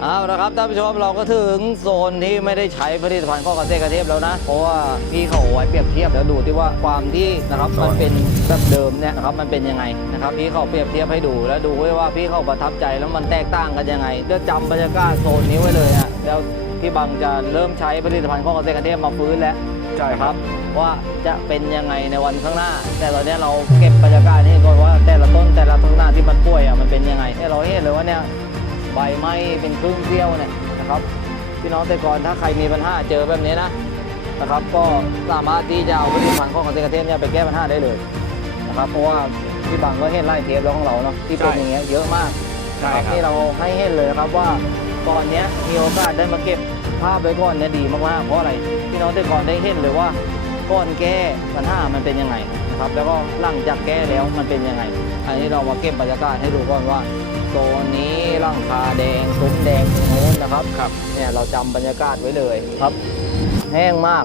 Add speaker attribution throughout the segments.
Speaker 1: เอาละครับท่านผู้ชมเราก็ถึงโซนที่ไม่ได้ใช้ผลิตภัณฑ์ข้อกเกษตรกระเทพแล้วนะ เพราะว่าพี่เขาเอาไว้เปรียบเทียบแล้วดูที่ว่าความที่นะครับมันเป็นแบบเดิมเนี่ยนะครับมันเป็นยังไงนะครับพี่เขาเปรียบเทียบให้ดูแล้วดูไว้ว่าพี่เขาประทับใจแล้วมันแตกต่างกันยังไงเดี๋ยวจำบรรยากาศโซนนี้ไว้เลยฮะแล้วพี่บังจะเริ่มใช้ผลิตภัณฑ์ข้อกเกษตรกระเทพมาฟื้นแล้ว
Speaker 2: ใช่
Speaker 1: นะ
Speaker 2: ค
Speaker 1: ค
Speaker 2: รั
Speaker 1: รับบว่าจะเป็นยังไงในวันข้างหน้า แต่ตอนนี้เราเก็บบรรยากาศให้ก่อนว่าแต่ละต้นแต่ละต้นหน้าที่มันป่วยอะมันเป็นยังไงให้เราเห็นเลยว่าเนี่ย ใบไม้เป็นครึ่งเสี้ยวเนี่ยนะครับพี่น้องแต่ก่อนถ้าใครมีปัญหาเจอแบบนี้นะนะครับ ก็สามารถที่จะเอาผลิตภัณฑ์ของเกษตรกระเทศเนี่ยไปแก้ปัญหาได้เลยนะครับ เพราะว่าพี่บังก็เห็นไล่เทปแล้วของเราเนาะที่เป็นอย่างเงี้ยเยอะมาก
Speaker 2: ใช่
Speaker 1: นะครับ
Speaker 2: ครับ
Speaker 1: นี่เราให้เห็นเลยนะครับว่าก่อนเนี้ยมีโอกาสได้มาเก็บภาพไว้ก่อนเนี่ยดีมากๆเพราะอะไรพี่น้องแต่ก่อนได้เห็นเลยว่าก่อนแก้ปัญหามันเป็นยังไงนะครับ แล้วก็หลังจากแก้แล้วมันเป็นยังไง อันนี้เรามาเก็บบรรยากาศให้ดูก่อนว่า โซนนี้ร่างคาแดงซุ้มแดงตรงโน้นนะครับครับเนี่ยเราจำบรรยากาศไว้เลยครับ แห้งมาก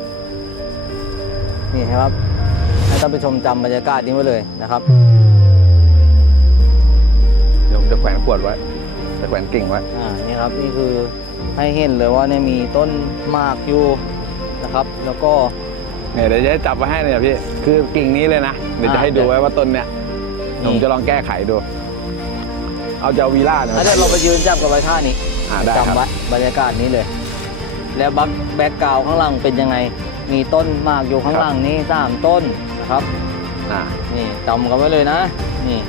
Speaker 1: นี่ครับ ให้ท่านผู้ชมจำบรรยากาศนี้ไว้เลยนะครับ
Speaker 2: เดี๋ยวผมจะแขวนขวดไว้ จะแขวนกิ่งไว้
Speaker 1: อ่านี่ครับนี่คือให้เห็นเลยว่าเนี่ยมีต้นหมากอยู่นะครับ แล้วก็
Speaker 2: เนี่ยเดี๋ยวจะให้จับไว้ให้เนี่ยพี่ คือกิ่งนี้เลยนะ เดี๋ยวจะ
Speaker 1: อ่า
Speaker 2: ให้ดูไว้ว่าต้นเนี่ย
Speaker 1: นี่
Speaker 2: ผมจะลองแก้ไขดู เอาเจ้าวีล่าเนี่ย
Speaker 1: แล้วเดี๋ยวเราไปยืนจับกับไว้ท่านี้
Speaker 2: อ่าได้ครับ
Speaker 1: จำไว้บรรยากาศนี้เลย แล้วบักแบ็กกราวข้างหลังเป็นยังไง มีต้นหมากอยู่ข้างหลังนี้สามต้นนะครับ
Speaker 2: อ่า
Speaker 1: นี่จำกันไว้เลยนะ นี่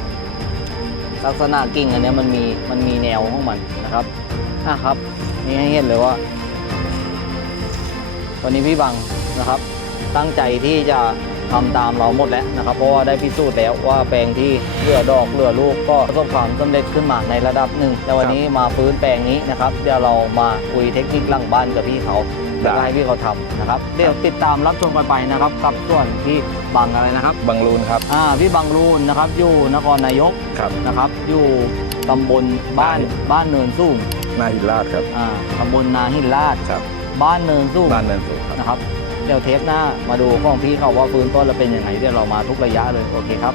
Speaker 1: ลักษณะกิ่งอันเนี้ยมันมีมันมีแนวของมันนะครับอะครับ นี่ให้เห็นเลยว่าวันนี้พี่บังนะครับ ตั้งใจที่จะ ทำตามเราหมดแล้วนะครับ เพราะว่าได้พิสูจน์แล้วว่าแปลงที่เหลือดอกเหลือลูกก็ประสบความสำเร็จขึ้นมาในระดับหนึ่งแต่วันนี้มาฟื้นแปลงนี้นะครับเดี๋ยวเรามาคุยเทคนิคหลังบ้านกับพี่เขาแล้วก็ให้พี่เขาทำนะครับเดี๋ยวติดตามรับชมกันไปนะครับกับส่วนที่บังอะไรนะครับ
Speaker 2: บังรูนครับ
Speaker 1: อ่าพี่บังรูนนะครับอยู่นครนายก
Speaker 2: ครับ
Speaker 1: นะครับ อยู่ตำบลบ้านบ้านเนินสูง
Speaker 2: นาหินลาดครับ
Speaker 1: อ่าตำบลนาหินลาด
Speaker 2: ครับ
Speaker 1: บ้านเนินสูง
Speaker 2: บ้านเนินสูงครับ
Speaker 1: นะครับ เดี๋ยวเทปหน้ามาดูของพี่เขาว่าฟื้นต้นแล้วเป็นยังไงเดี๋ยวเรามาทุกระยะเลยโอเคครับ